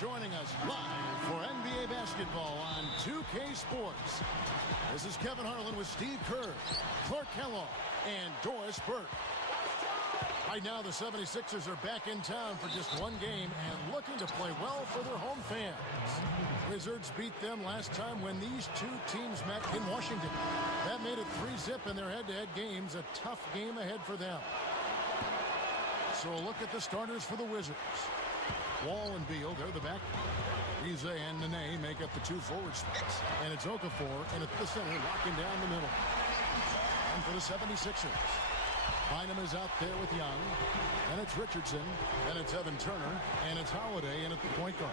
joining us live for NBA basketball on 2K Sports. This is Kevin Harlan with Steve Kerr, Clark Kellogg, and Doris Burke. Right now, the 76ers are back in town for just one game and looking to play well for their home fans. Wizards beat them last time when these two teams met in Washington. That made it 3-0 in their head-to-head games, a tough game ahead for them. So a look at the starters for the Wizards. Wall and Beal, they're the back. Rize and Nene make up the two forward spots. And it's Okafor in at the center, walking down the middle. And for the 76ers, Bynum is out there with Young. And it's Richardson. And it's Evan Turner. And it's Holiday in at the point guard.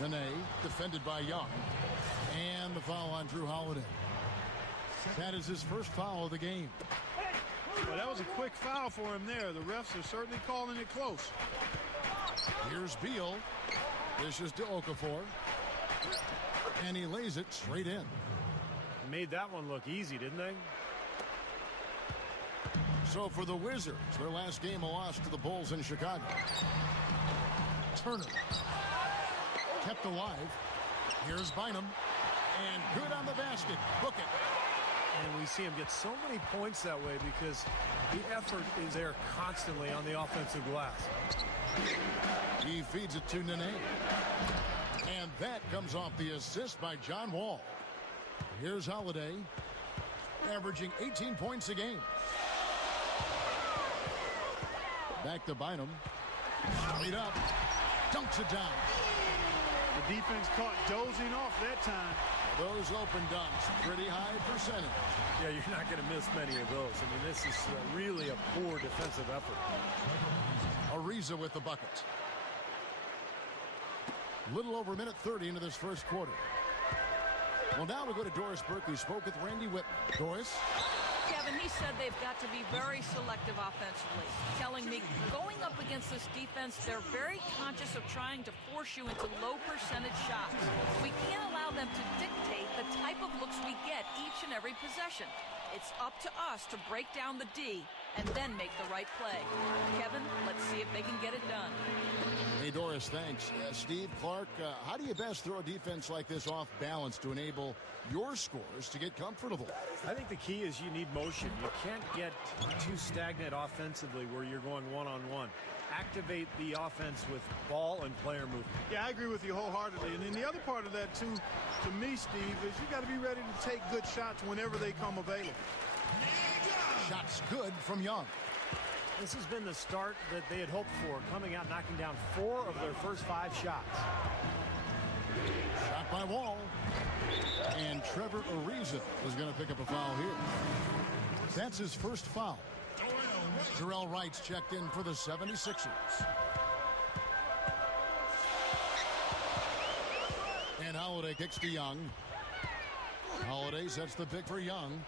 Nene defended by Young. And the foul on Drew Holiday. That is his first foul of the game. Well, that was a quick foul for him there. The refs are certainly calling it close. Here's Beal. Dishes to Okafor. And he lays it straight in. Made that one look easy, didn't they? So for the Wizards, their last game a loss to the Bulls in Chicago. Turner. Kept alive. Here's Bynum. And good on the basket. Book it. And we see him get so many points that way because the effort is there constantly on the offensive glass. He feeds it to Nene. And that comes off the assist by John Wall. Here's Holiday, averaging 18 points a game. Back to Bynum. Straight up. Dunks it down. The defense caught dozing off that time. Those open dunks, pretty high percentage. Yeah, you're not going to miss many of those. I mean, this is really a poor defensive effort. Ariza with the bucket. Little over a minute 30 into this first quarter. Well, now we go to Doris Burke, who spoke with Randy Whitman. Doris? Kevin, he said they've got to be very selective offensively, telling me going up against this defense, they're very conscious of trying to force you into low percentage shots. We can't allow them to dictate the type of looks we get each and every possession. It's up to us to break down the D and then make the right play. Kevin, let's see if they can get it done. Hey, Doris, thanks. Steve, Clark, how do you best throw a defense like this off balance to enable your scores to get comfortable? I think the key is you need motion. You can't get too stagnant offensively where you're going one-on-one. Activate the offense with ball and player movement. Yeah, I agree with you wholeheartedly. And then the other part of that, too, to me, Steve, is you got to be ready to take good shots whenever they come available. Shots good from Young. This has been the start that they had hoped for, coming out knocking down 4 of their first 5 shots. Shot by Wall. And Trevor Ariza is going to pick up a foul here. That's his first foul. Jarrell Wright's checked in for the 76ers. And Holiday kicks to Young. Holiday sets the pick for Young.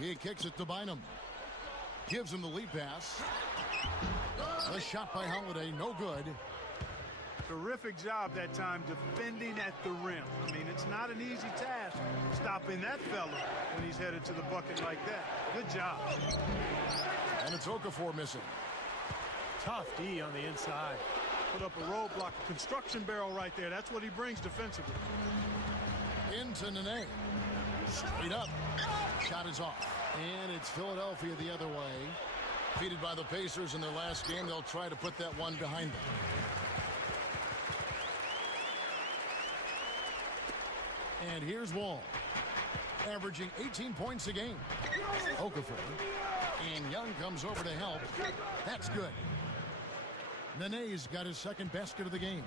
He kicks it to Bynum. Gives him the lead pass. The shot by Holiday, no good. Terrific job that time defending at the rim. I mean, it's not an easy task stopping that fella when he's headed to the bucket like that. Good job. And it's Okafor missing. Tough D on the inside. Put up a roadblock, a construction barrel right there. That's what he brings defensively. Into Nene. Straight up. Shot is off. And it's Philadelphia the other way. Defeated by the Pacers in their last game. They'll try to put that one behind them. And here's Wall. Averaging 18 points a game. Okafor. And Young comes over to help. That's good. Nene's got his second basket of the game.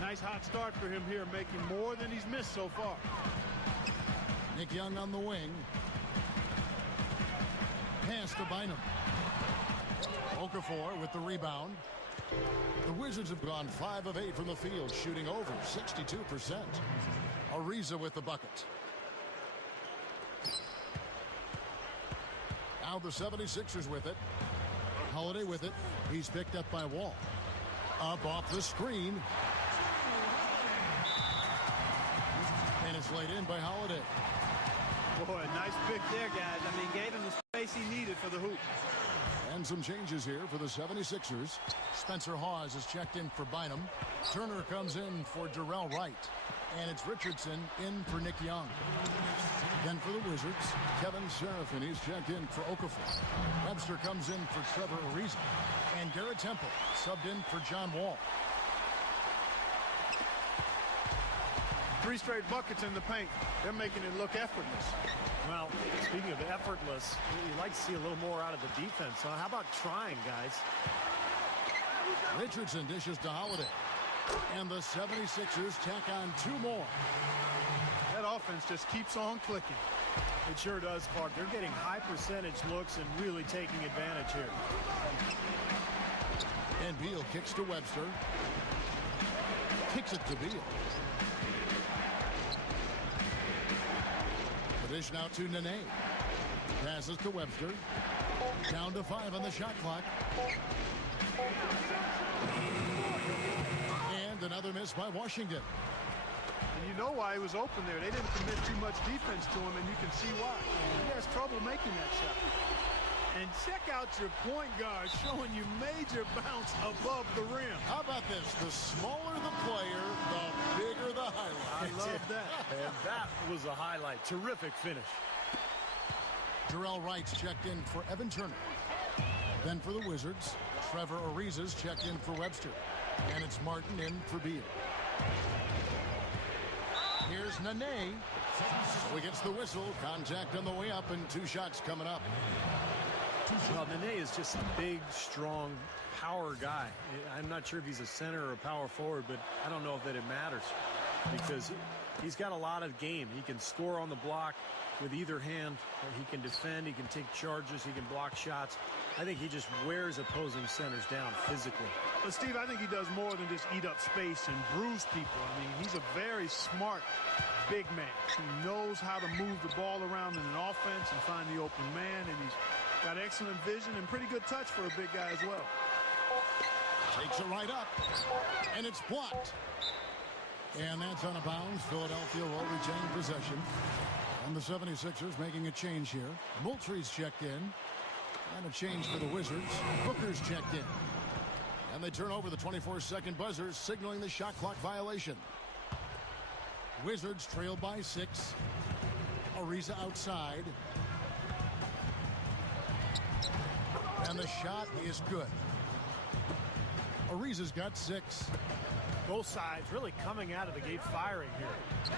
Nice hot start for him here, making more than he's missed so far. Nick Young on the wing. Pass to Bynum. Okafor with the rebound. The Wizards have gone 5 of 8 from the field, shooting over 62%. Ariza with the bucket. Now the 76ers with it. Holiday with it. He's picked up by Wall. Up off the screen. And it's laid in by Holiday. Boy, nice pick there, guys. I mean, gave him the space he needed for the hoop. And some changes here for the 76ers. Spencer Hawes is checked in for Bynum. Turner comes in for Darrell Wright. And it's Richardson in for Nick Young. Then for the Wizards, Kevin Serafin is checked in for Okafor. Webster comes in for Trevor Ariza. And Garrett Temple subbed in for John Wall. 3 straight buckets in the paint. They're making it look effortless. Well, speaking of effortless, you'd like to see a little more out of the defense. So how about trying, guys? Richardson dishes to Holiday. And the 76ers tack on 2 more. That offense just keeps on clicking. It sure does, Clark. They're getting high percentage looks and really taking advantage here. And Beal kicks to Webster. Kicks it to Beal. The dish now to Nene. Passes to Webster. Down to 5 on the shot clock. And another miss by Washington. And you know why he was open there. They didn't commit too much defense to him, and you can see why. He has trouble making that shot. And check out your point guard showing you major bounce above the rim. How about this? The smaller the player, the bigger the highlight. I love that. And that was a highlight. Terrific finish. Darrell Wright's checked in for Evan Turner. Then for the Wizards, Trevor Ariza's checked in for Webster. And it's Martin in for Beal. Here's Nene. So he gets the whistle. Contact on the way up and 2 shots coming up. Well, Nene is just a big, strong, power guy. I'm not sure if he's a center or a power forward, but I don't know if that it matters because he's got a lot of game. He can score on the block with either hand. He can defend. He can take charges. He can block shots. I think he just wears opposing centers down physically. But, Steve, I think he does more than just eat up space and bruise people. I mean, he's a very smart big man. He knows how to move the ball around in an offense and find the open man, and he's got excellent vision and pretty good touch for a big guy as well. Takes it right up, and it's blocked. And that's out of bounds. Philadelphia will retain possession. And the 76ers making a change here. Moultrie's checked in. And a change for the Wizards. Booker's checked in. And they turn over the 24-second buzzer, signaling the shot clock violation. Wizards trail by 6. Ariza outside. And the shot is good. Ariza's got 6. Both sides really coming out of the gate firing here.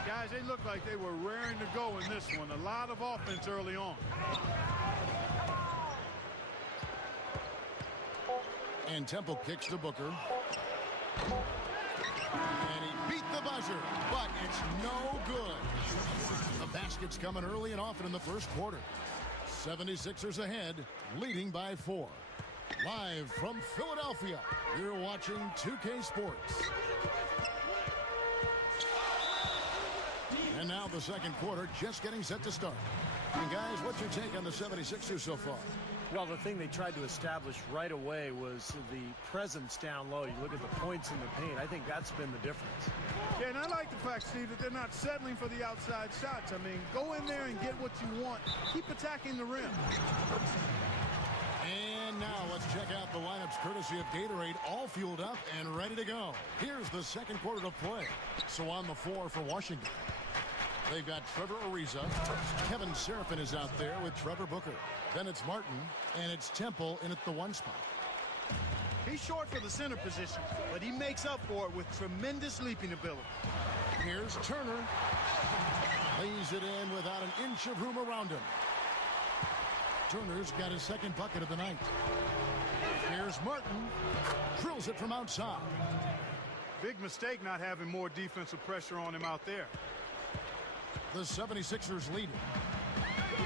Guys, they look like they were raring to go in this one. A lot of offense early on. And Temple kicks to Booker. And he beat the buzzer, but it's no good. The basket's coming early and often in the first quarter. 76ers ahead, leading by 4. Live from Philadelphia, you're watching 2K Sports. And now the second quarter just getting set to start. And guys, what's your take on the 76ers so far? Well, the thing they tried to establish right away was the presence down low. You look at the points in the paint. I think that's been the difference. Yeah, and I like the fact, Steve, that they're not settling for the outside shots. I mean, go in there and get what you want. Keep attacking the rim. And now let's check out the lineups courtesy of Gatorade, all fueled up and ready to go. Here's the second quarter to play. So on the floor for Washington, they've got Trevor Ariza. Kevin Serafin is out there with Trevor Booker. Then it's Martin, and it's Temple in at the 1 spot. He's short for the center position, but he makes up for it with tremendous leaping ability. Here's Turner. Lays it in without an inch of room around him. Turner's got his second bucket of the night. Here's Martin. Drills it from outside. Big mistake not having more defensive pressure on him out there. The 76ers lead it.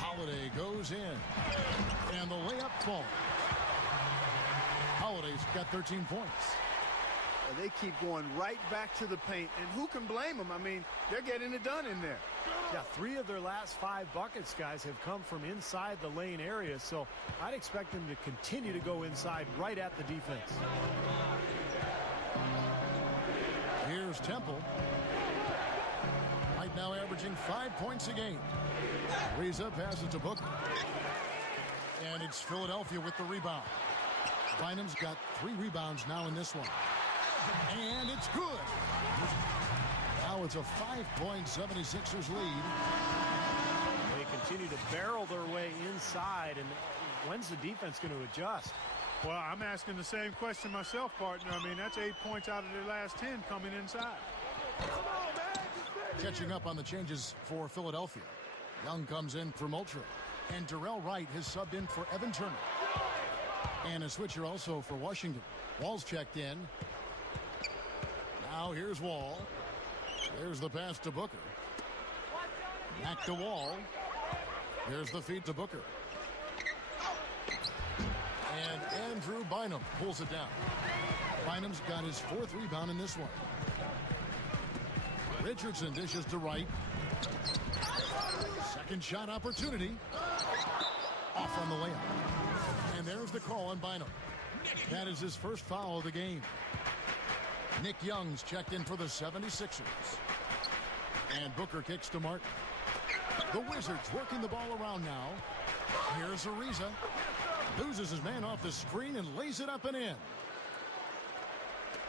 Holiday goes in. And the layup falls. Holiday's got 13 points. And they keep going right back to the paint. And who can blame them? I mean, they're getting it done in there. Yeah, 3 of their last 5 buckets, guys, have come from inside the lane area. So I'd expect them to continue to go inside right at the defense. Here's Temple. Right now averaging 5 points a game. Ariza passes to Booker. And it's Philadelphia with the rebound. Bynum's got 3 rebounds now in this one. And it's good. Now it's a 5-point 76ers lead. They continue to barrel their way inside, and when's the defense going to adjust? Well, I'm asking the same question myself, partner. I mean, that's 8 points out of their last 10 coming inside. Catching up on the changes for Philadelphia. Young comes in for Moultrie. And Darrell Wright has subbed in for Evan Turner. And a switcher also for Washington. Wall's checked in. Now here's Wall. There's the pass to Booker. Back to Wall. Here's the feed to Booker. And Andrew Bynum pulls it down. Bynum's got his 4th rebound in this one. Richardson dishes to Wright. Second shot opportunity. Off on the layup. And there's the call on Bynum. That is his first foul of the game. Nick Young's checked in for the 76ers. And Booker kicks to Martin. The Wizards working the ball around now. Here's Ariza. Loses his man off the screen and lays it up and in.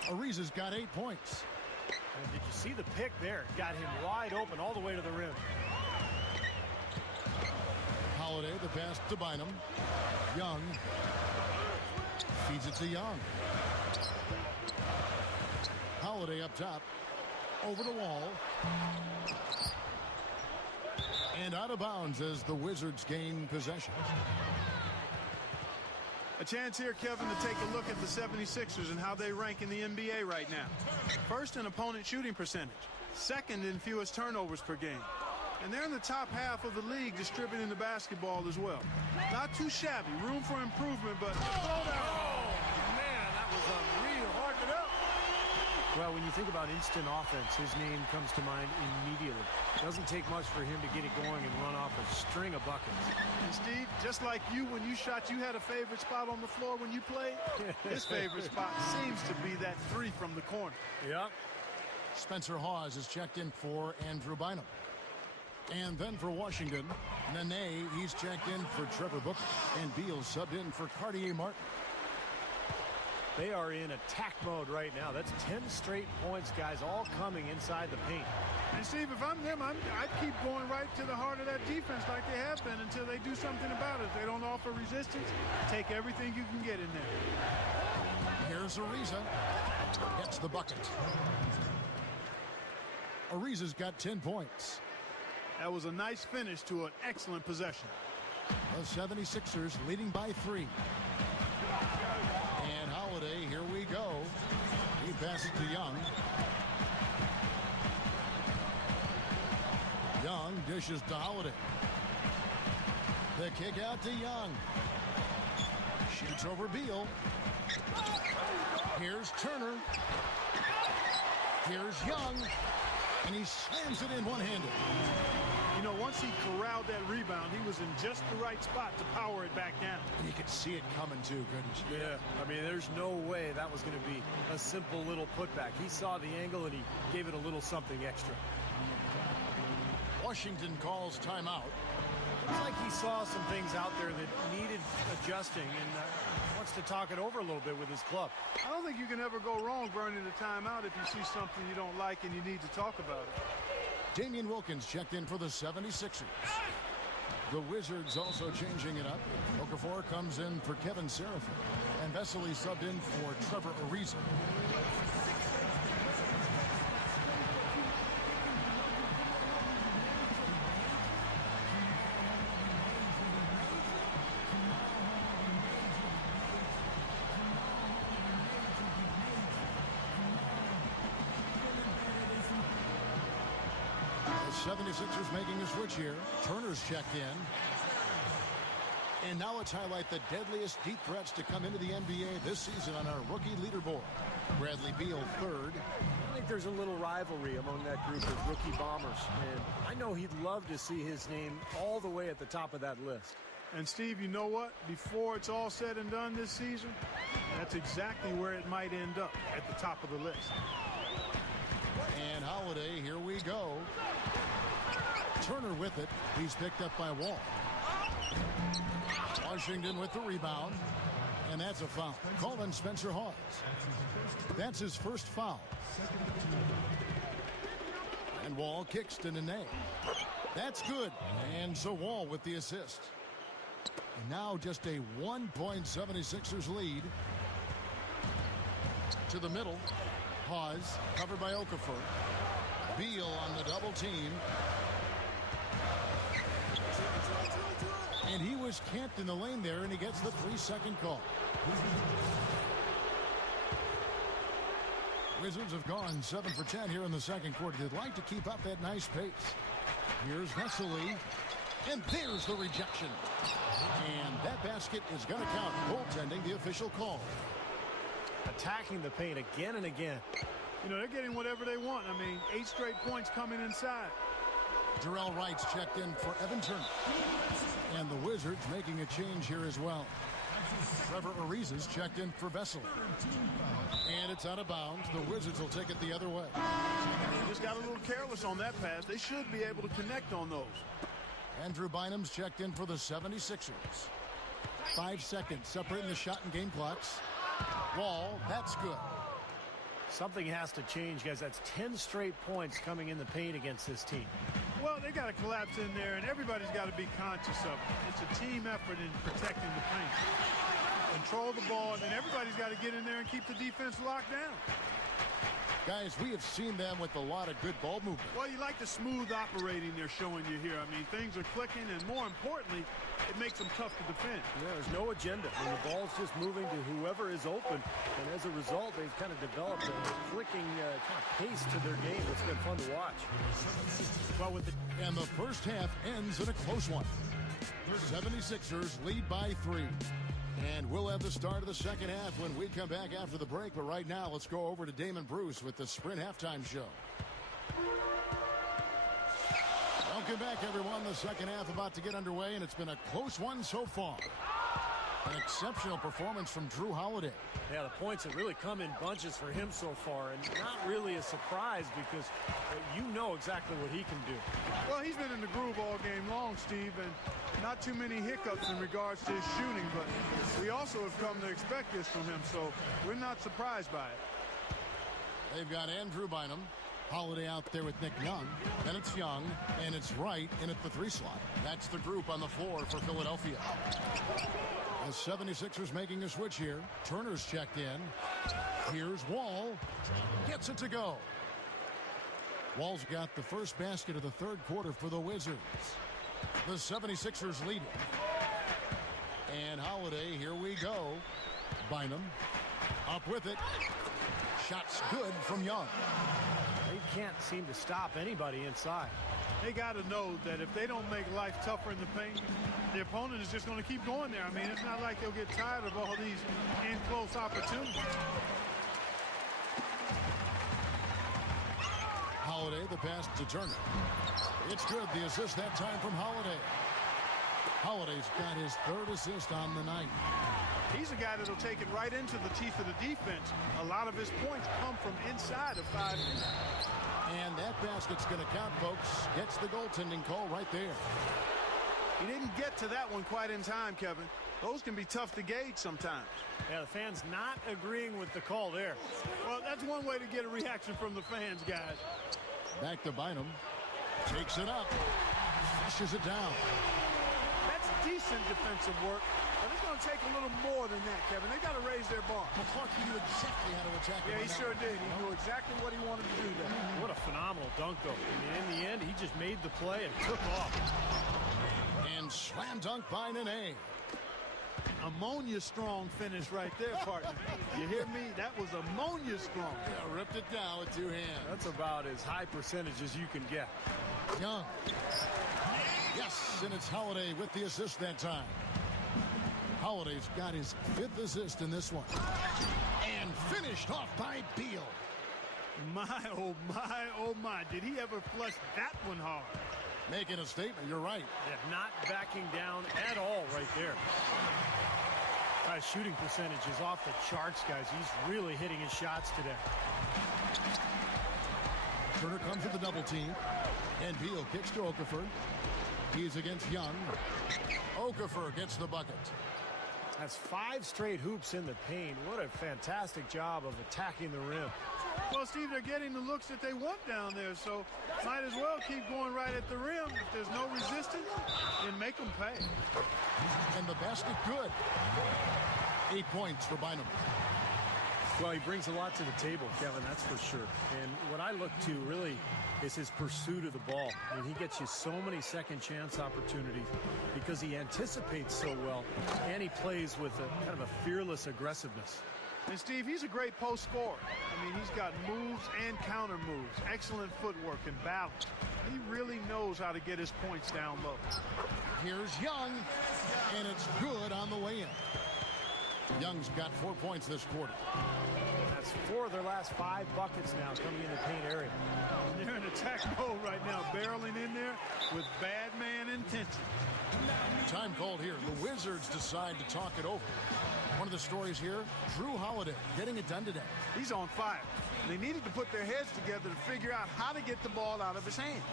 Ariza's got 8 points. And did you see the pick there? Got him wide open all the way to the rim. Holiday, the pass to Bynum. Young feeds it to Young. Holiday up top. Over the Wall. And out of bounds as the Wizards gain possession. A chance here, Kevin, to take a look at the 76ers and how they rank in the NBA right now. First in opponent shooting percentage. Second in fewest turnovers per game. And they're in the top half of the league distributing the basketball as well. Not too shabby. Room for improvement, but... Man, that was real hard to know. Well, when you think about instant offense, his name comes to mind immediately. Doesn't take much for him to get it going and run off a string of buckets. And Steve, just like you, when you shot, you had a favorite spot on the floor when you played. His favorite spot seems to be that 3 from the corner. Yep. Spencer Hawes is checked in for Andrew Bynum. And then for Washington, Nene, he's checked in for Trevor Booker. And Beal subbed in for Cartier Martin. They are in attack mode right now. That's 10 straight points, guys, all coming inside the paint. And Steve, if I'm them, I'd keep going right to the heart of that defense like they have been until they do something about it. If they don't offer resistance, take everything you can get in there. Here's Ariza. Gets the bucket. Ariza's got 10 points. That was a nice finish to an excellent possession. The 76ers leading by 3. And Holiday, here we go. He passes to Young. Young dishes to Holiday. The kick out to Young. Shoots over Beal. Here's Turner. Here's Young. And he slams it in one-handed. You know, once he corralled that rebound, he was in just the right spot to power it back down. And you could see it coming too, couldn't you? Yeah, I mean, there's no way that was going to be a simple little putback. He saw the angle and he gave it a little something extra. Washington calls timeout. It's like he saw some things out there that needed adjusting and wants to talk it over a little bit with his club. I don't think you can ever go wrong burning a timeout if you see something you don't like and you need to talk about it. Damian Wilkins checked in for the 76ers. The Wizards also changing it up. Okafor comes in for Kevin Seraphin. And Vesely subbed in for Trevor Ariza. The 76ers making a switch here. Turner's checked in. And now let's highlight the deadliest deep threats to come into the NBA this season on our rookie leaderboard. Bradley Beal, 3rd. I think there's a little rivalry among that group of rookie bombers. And I know he'd love to see his name all the way at the top of that list. And Steve, you know what? Before it's all said and done this season, that's exactly where it might end up, at the top of the list. And Holiday, here we go. Turner with it. He's picked up by Wall. Washington with the rebound. And that's a foul. Called on Spencer Hawes. That's his first foul. And Wall kicks to Nene. That's good. And so Wall with the assist. And now just a 1-76ers lead. To the middle. Hawes covered by Okafor. Beal on the double team. And he was camped in the lane there, and he gets the 3-second call. Wizards have gone 7 for 10 here in the second quarter. They'd like to keep up that nice pace. Here's Vesely, and there's the rejection. And that basket is going to count. Goaltending, the official call. Attacking the paint again and again. You know, they're getting whatever they want. I mean, 8 straight points coming inside. Jarrell Wright's checked in for Evan Turner. And the Wizards making a change here as well. Trevor Ariza's checked in for Vesely. And it's out of bounds. The Wizards will take it the other way. They just got a little careless on that pass. They should be able to connect on those. Andrew Bynum's checked in for the 76ers. 5 seconds separating the shot and game clocks. Wall, that's good. Something has to change, guys. That's 10 straight points coming in the paint against this team. Well, they got to collapse in there, and everybody's got to be conscious of it. It's a team effort in protecting the paint. Control the ball, and then everybody's got to get in there and keep the defense locked down. Guys, we have seen them with a lot of good ball movement. Well, you like the smooth operating they're showing you here. I mean, things are clicking, and more importantly, it makes them tough to defend. Yeah, there's no agenda. I mean, the ball's just moving to whoever is open, and as a result, they've kind of developed a clicking kind of pace to their game. It's been fun to watch. Well, and the first half ends in a close one. The 76ers lead by 3. And we'll have the start of the second half when we come back after the break. But right now, let's go over to Damon Bruce with the Sprint Halftime Show. Welcome back, everyone. The second half about to get underway, and it's been a close one so far. An exceptional performance from Drew Holiday. Yeah, the points have really come in bunches for him so far, and not really a surprise because you know exactly what he can do. Well, he's been in the groove all game long, Steve, and not too many hiccups in regards to his shooting, but we also have come to expect this from him, so we're not surprised by it. They've got Andrew Bynum. Holiday out there with Nick Young. Then it's Young, and it's Wright in at the 3 slot. That's the group on the floor for Philadelphia. The 76ers making a switch here. Turner's checked in. Here's Wall. Gets it to go. Wall's got the first basket of the third quarter for the Wizards. The 76ers lead it. And Holiday, here we go. Bynum up with it. Shot's good from Young. They can't seem to stop anybody inside. They got to know that if they don't make life tougher in the paint, the opponent is just going to keep going there. I mean, it's not like they'll get tired of all these in-close opportunities. Holiday, the pass to Turner. It's good. The assist that time from Holiday. Holiday's got his 3rd assist on the night. He's a guy that'll take it right into the teeth of the defense. A lot of his points come from inside of 5 feet. And that basket's going to count, folks. Gets the goaltending call right there. He didn't get to that one quite in time, Kevin. Those can be tough to gauge sometimes. Yeah, the fans not agreeing with the call there. Well, that's one way to get a reaction from the fans, guys. Back to Bynum. Takes it up. Flushes it down. That's decent defensive work. But it's going to take a little more than that, Kevin. They got to raise their bar. McClarky knew exactly how to attack him. Yeah, he sure did. He knew exactly what he wanted to do there. What a phenomenal dunk, though. I mean, in the end, he just made the play and took off. And slam dunk by Nene. Ammonia strong finish right there, partner. You hear me? That was ammonia strong. Yeah, ripped it down with 2 hands. That's about as high percentage as you can get. Young. Yes, and it's Holiday with the assist that time. Holiday's got his 5th assist in this one. And finished off by Beal. My, oh my, oh my. Did he ever flush that one hard? Making a statement, you're right. Yeah, not backing down at all right there. Guy's shooting percentage is off the charts, guys. He's really hitting his shots today. Turner comes with the double team. And Beal kicks to Okafor. He's against Young. Okafor gets the bucket. That's 5 straight hoops in the paint. What a fantastic job of attacking the rim. Well, Steve, they're getting the looks that they want down there, so might as well keep going right at the rim. If there's no resistance, then make them pay. And the basket good. 8 points for Bynum. Well, he brings a lot to the table, Kevin, that's for sure. And what I look to really is his pursuit of the ball. I mean, he gets you so many second chance opportunities because he anticipates so well, and he plays with a kind of a fearless aggressiveness. And Steve, he's a great post scorer. I mean, he's got moves and counter moves, excellent footwork and balance. He really knows how to get his points down low. Here's Young, and it's good on the way in. Young's got 4 points this quarter. That's 4 of their last 5 buckets now coming in the paint area. And they're in attack mode right now, barreling in there with bad man intention. Time called here. The Wizards decide to talk it over. One of the stories here, Drew Holiday getting it done today. He's on fire. They needed to put their heads together to figure out how to get the ball out of his hand.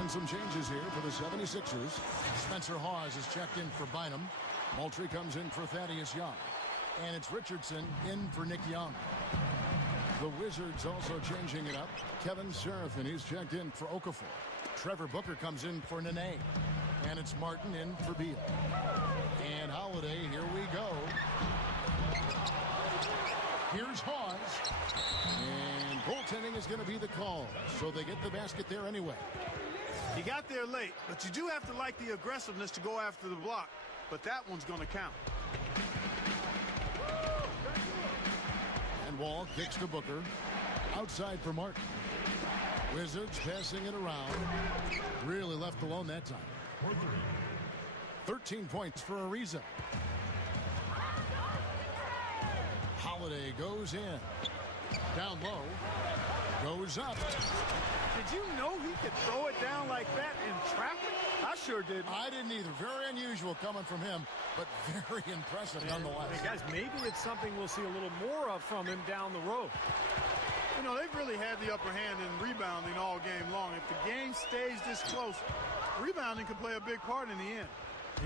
And some changes here for the 76ers. Spencer Hawes is checked in for Bynum. Moultrie comes in for Thaddeus Young. And it's Richardson in for Nick Young. The Wizards also changing it up. Kevin Seraphin, he's checked in for Okafor. Trevor Booker comes in for Nene. And it's Martin in for Beal. And Holiday, here we go. Here's Hawes. And goaltending is going to be the call. So they get the basket there anyway. He got there late, but you do have to like the aggressiveness to go after the block. But that one's going to count. And Wall kicks to Booker. Outside for Martin. Wizards passing it around. Really left alone that time. 13 points for Ariza. Holiday goes in. Down low. Goes up. Did you know he could throw it down like that in traffic? I sure did. I didn't either. Very unusual coming from him, but very impressive nonetheless. Hey, guys, maybe it's something we'll see a little more of from him down the road. You know, they've really had the upper hand in rebounding all game long. If the game stays this close, rebounding could play a big part in the end.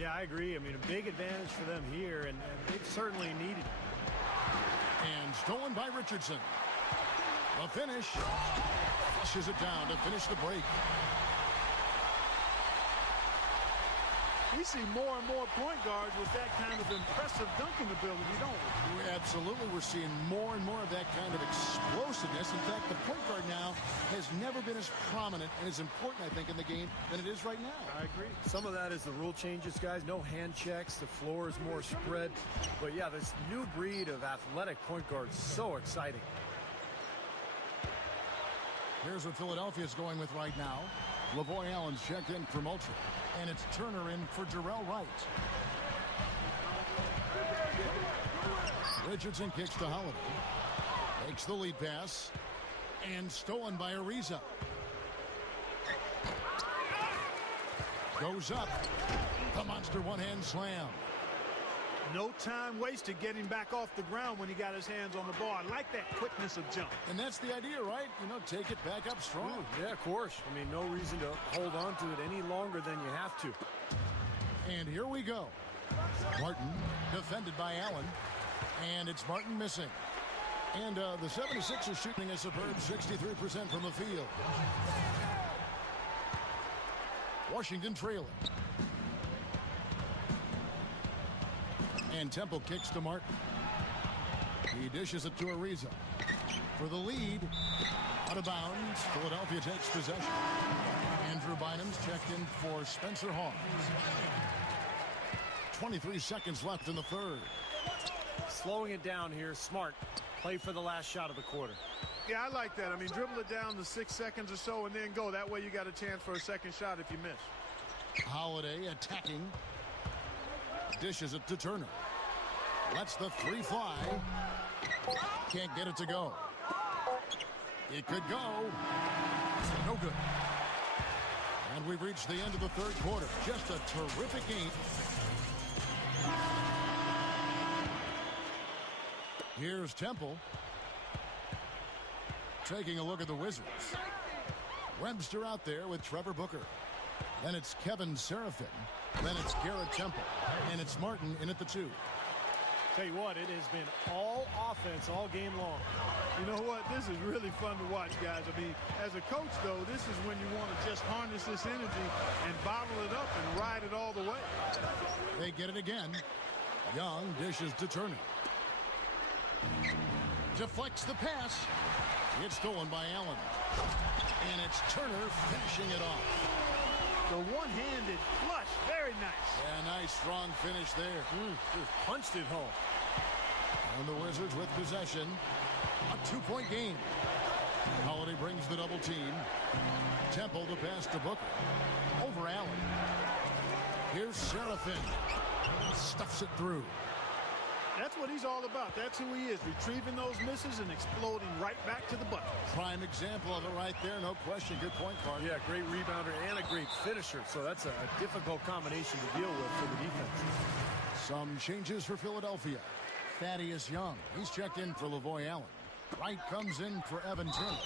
Yeah, I agree. I mean, a big advantage for them here, and they've certainly needed it. And stolen by Richardson. The finish. Flushes it down to finish the break. We see more and more point guards with that kind of impressive dunking ability, don't we? Absolutely. We're seeing more and more of that kind of explosiveness. In fact, the point guard now has never been as prominent and as important, I think, in the game than it is right now. I agree. Some of that is the rule changes, guys. No hand checks. The floor is more spread. But, yeah, this new breed of athletic point guards, so exciting. Here's what Philadelphia is going with right now. Lavoy Allen's checked in for Moultrie. And it's Turner in for Jarrell Wright. Richardson kicks to Holiday. Takes the lead pass. And stolen by Ariza. Goes up. The monster one-hand slam. No time wasted getting back off the ground when he got his hands on the ball. I like that quickness of jump. And that's the idea, right? You know, take it back up strong. Yeah, of course. I mean, no reason to hold on to it any longer than you have to. And here we go. Martin defended by Allen. And it's Martin missing. And the 76ers shooting a superb 63% from the field. Washington trailing. And Temple kicks to Martin. He dishes it to Ariza. For the lead. Out of bounds. Philadelphia takes possession. Andrew Bynum's checked in for Spencer Hawes. 23 seconds left in the third. Slowing it down here. Smart. Play for the last shot of the quarter. Yeah, I like that. I mean, dribble it down to 6 seconds or so and then go. That way you got a chance for a second shot if you miss. Holiday attacking. Dishes it to Turner. Lets the three fly. Can't get it to go. It could go. No good. And we've reached the end of the third quarter. Just a terrific game. Here's Temple. Taking a look at the Wizards. Webster out there with Trevor Booker. Then it's Kevin Seraphin. Then it's Garrett Temple. And it's Martin in at the 2. Tell you what, it has been all offense all game long. You know what? This is really fun to watch, guys. I mean, as a coach, though, this is when you want to just harness this energy and bottle it up and ride it all the way. They get it again. Young dishes to Turner. Deflects the pass. It's stolen by Allen. And it's Turner finishing it off. The one-handed flush. Very nice. Yeah, nice strong finish there. Just punched it home. And the Wizards with possession. A 2-point game. Holiday brings the double team. Temple to pass to Booker. Over Allen. Here's Seraphin. Stuffs it through. That's what he's all about. That's who he is, retrieving those misses and exploding right back to the bucket. Prime example of it right there, no question. Good point, Clark. Yeah, great rebounder and a great finisher, so that's a difficult combination to deal with for the defense. Some changes for Philadelphia. Thaddeus Young, he's checked in for Lavoy Allen. Wright comes in for Evan Turner.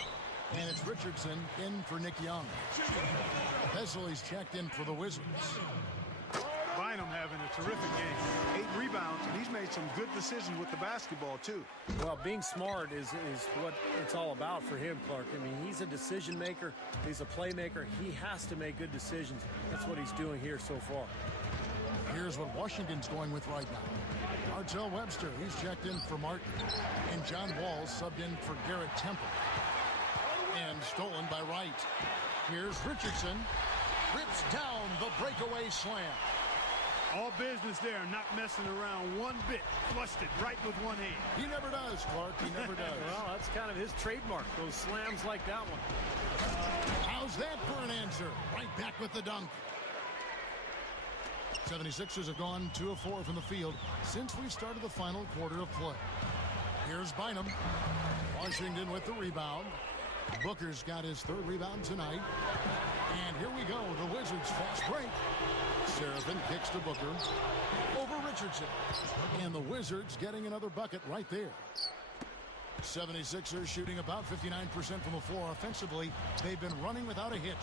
And it's Richardson in for Nick Young. Vesely's checked in for the Wizards. Bynum having a terrific game. 8 rebounds, and he's made some good decisions with the basketball, too. Well, being smart is what it's all about for him, Clark. I mean, he's a decision maker. He's a playmaker. He has to make good decisions. That's what he's doing here so far. Here's what Washington's going with right now. Artell Webster, he's checked in for Martin. And John Wall subbed in for Garrett Temple. And stolen by Wright. Here's Richardson. Rips down the breakaway slam. All business there, not messing around one bit. Flushed it right with one hand. He never does, Clark. He never does. Well, that's kind of his trademark, those slams like that one. How's that for an answer? Right back with the dunk. 76ers have gone 2 of 4 from the field since we started the final quarter of play. Here's Bynum. Washington with the rebound. Booker's got his 3rd rebound tonight. And here we go, the Wizards fast break. Seraphin kicks to Booker. Over Richardson. And the Wizards getting another bucket right there. 76ers shooting about 59% from the floor offensively. They've been running without a hitch.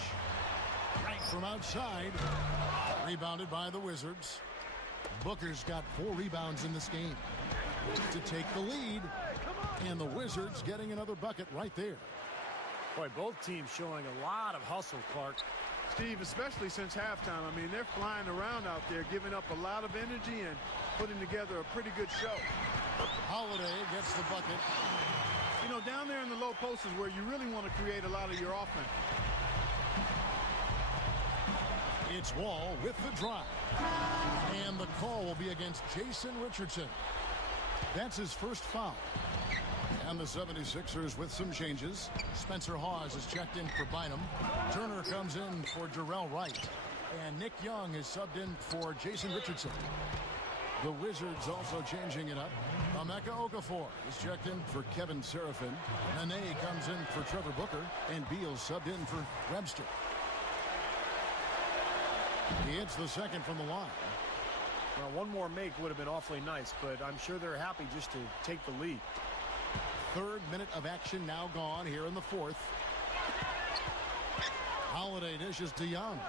Right from outside. Rebounded by the Wizards. Booker's got 4 rebounds in this game to take the lead. And the Wizards getting another bucket right there. Boy, both teams showing a lot of hustle, Clark. Steve, especially since halftime, I mean, they're flying around out there, giving up a lot of energy and putting together a pretty good show. Holiday gets the bucket. You know, down there in the low post is where you really want to create a lot of your offense. It's Wall with the drive. And the call will be against Jason Richardson. That's his first foul. And the 76ers with some changes. Spencer Hawes is checked in for Bynum. Turner comes in for Jarrell Wright. And Nick Young is subbed in for Jason Richardson. The Wizards also changing it up. Emeka Okafor is checked in for Kevin Seraphin. Nene comes in for Trevor Booker. And Beal subbed in for Webster. He hits the second from the line. Well, one more make would have been awfully nice, but I'm sure they're happy just to take the lead. 3rd minute of action now gone here in the 4th. Holiday dishes to Young.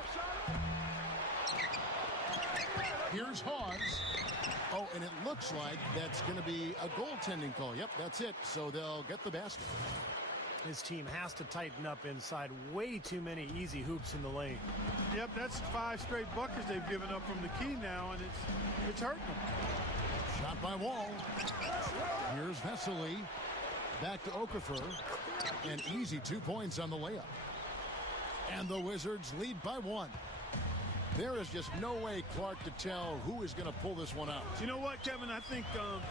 Here's Hawes. Oh, and it looks like that's going to be a goaltending call. Yep, that's it. So they'll get the basket. His team has to tighten up inside. Way too many easy hoops in the lane. Yep, that's 5 straight buckets they've given up from the key now, and it's hurting them. Shot by Wall. Here's Vesely. Back to Okafor. An easy 2 points on the layup. And the Wizards lead by 1. There is just no way, Clark, to tell who is going to pull this one out. You know what, Kevin? I think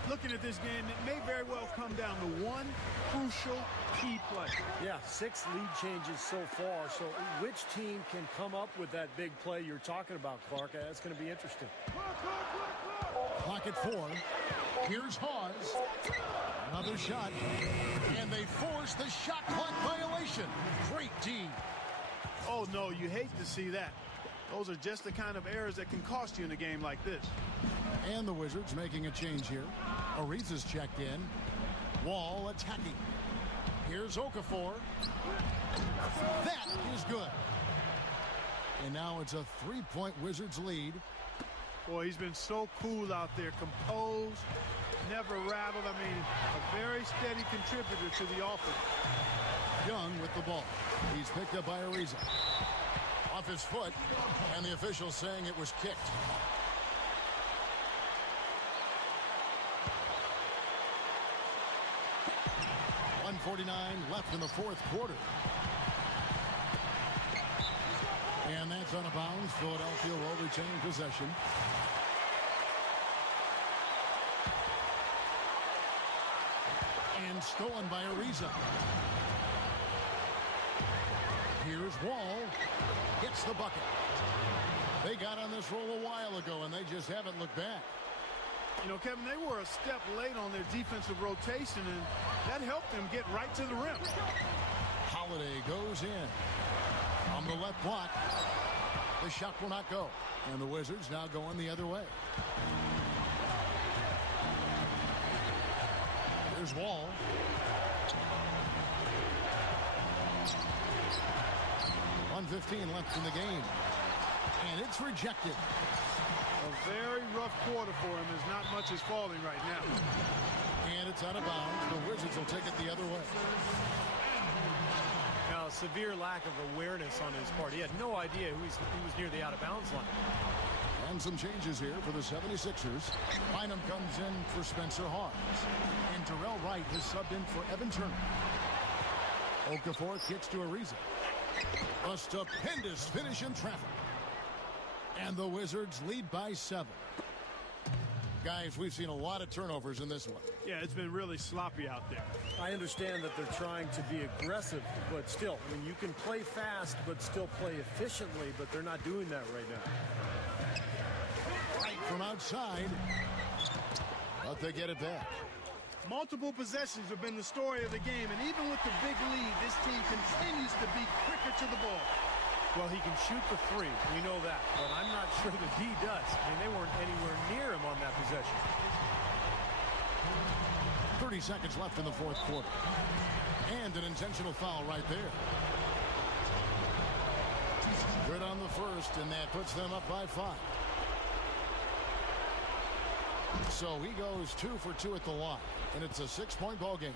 looking at this game, it may very well come down to one crucial key play. Yeah, 6 lead changes so far. So which team can come up with that big play you're talking about, Clark? That's going to be interesting. Clock at 4. Here's Hawes. Another shot. And they force the shot clock violation. Great D. Oh, no, you hate to see that. Those are just the kind of errors that can cost you in a game like this. And the Wizards making a change here. Ariza's checked in. Wall attacking. Here's Okafor. That is good. And now it's a 3-point Wizards lead. Boy, he's been so cool out there, composed, never rattled. I mean, a very steady contributor to the offense. Young with the ball. He's picked up by Ariza. Off his foot, and the official saying it was kicked. .149 left in the fourth quarter. And that's out of bounds. Philadelphia will retain possession. And stolen by Ariza. Here's Wall. Gets the bucket. They got on this roll a while ago, and they just haven't looked back. You know, Kevin, they were a step late on their defensive rotation, and that helped them get right to the rim. Holiday goes in. On the left block. The shot will not go. And the Wizards now going the other way. Here's Wall. .115 left in the game. And it's rejected. A very rough quarter for him, as not much is falling right now. And it's out of bounds. The Wizards will take it the other way. Now, a severe lack of awareness on his part. He had no idea he was near the out-of-bounds line. And some changes here for the 76ers. Bynum comes in for Spencer Hawes. And Terrell Wright has subbed in for Evan Turner. Okafor kicks to Ariza. A stupendous finish in traffic. And the Wizards lead by 7. Guys, we've seen a lot of turnovers in this one. Yeah, it's been really sloppy out there. I understand that they're trying to be aggressive, but still, I mean, you can play fast but still play efficiently, but they're not doing that right now. Right from outside. But they get it back. Multiple possessions have been the story of the game, and even with the big lead, this team continues to be quicker to the ball. Well, he can shoot the three. We know that. But I'm not sure that he does. I mean, they weren't anywhere near him on that possession. 30 seconds left in the fourth quarter. And an intentional foul right there. Good on the first, and that puts them up by 5. So he goes 2 for 2 at the line. And it's a 6-point ball game.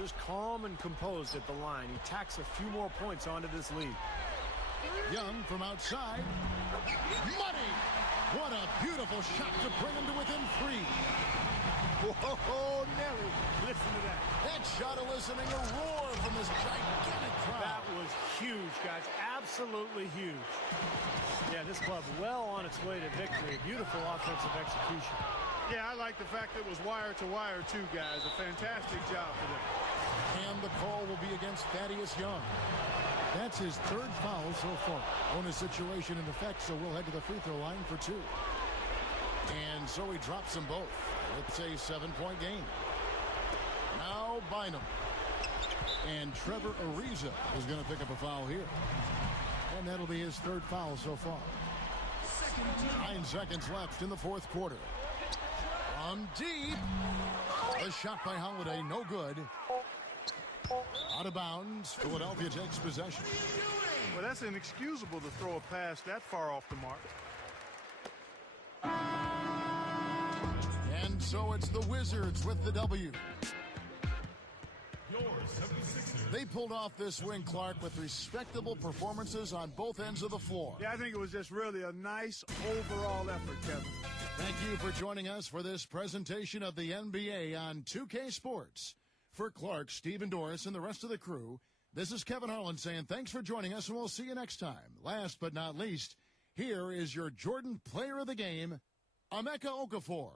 Just calm and composed at the line. He tacks a few more points onto this lead. Young from outside. Money! What a beautiful shot to bring him to within 3. Whoa, Nelly. Listen to that. That shot eliciting a roar from this gigantic crowd. That was huge, guys. Absolutely huge. Yeah, this club well on its way to victory. Beautiful offensive execution. Yeah, I like the fact that it was wire to wire, too, guys. A fantastic job for them. And the call will be against Thaddeus Young. That's his 3rd foul so far. Bonus situation in effect, so we'll head to the free throw line for 2. And so he drops them both. It's a 7-point game. Now Bynum. And Trevor Ariza is going to pick up a foul here. And that'll be his 3rd foul so far. 9 seconds left in the fourth quarter. From deep. A shot by Holiday, no good. Out of bounds. Philadelphia takes possession. Well, that's inexcusable to throw a pass that far off the mark. And so it's the Wizards with the W. They pulled off this win, Clark, with respectable performances on both ends of the floor. Yeah, I think it was just really a nice overall effort, Kevin. Thank you for joining us for this presentation of the NBA on 2K Sports. For Clark, Stephen Doris, and the rest of the crew, this is Kevin Harlan saying thanks for joining us, and we'll see you next time. Last but not least, here is your Jordan Player of the Game, Emeka Okafor.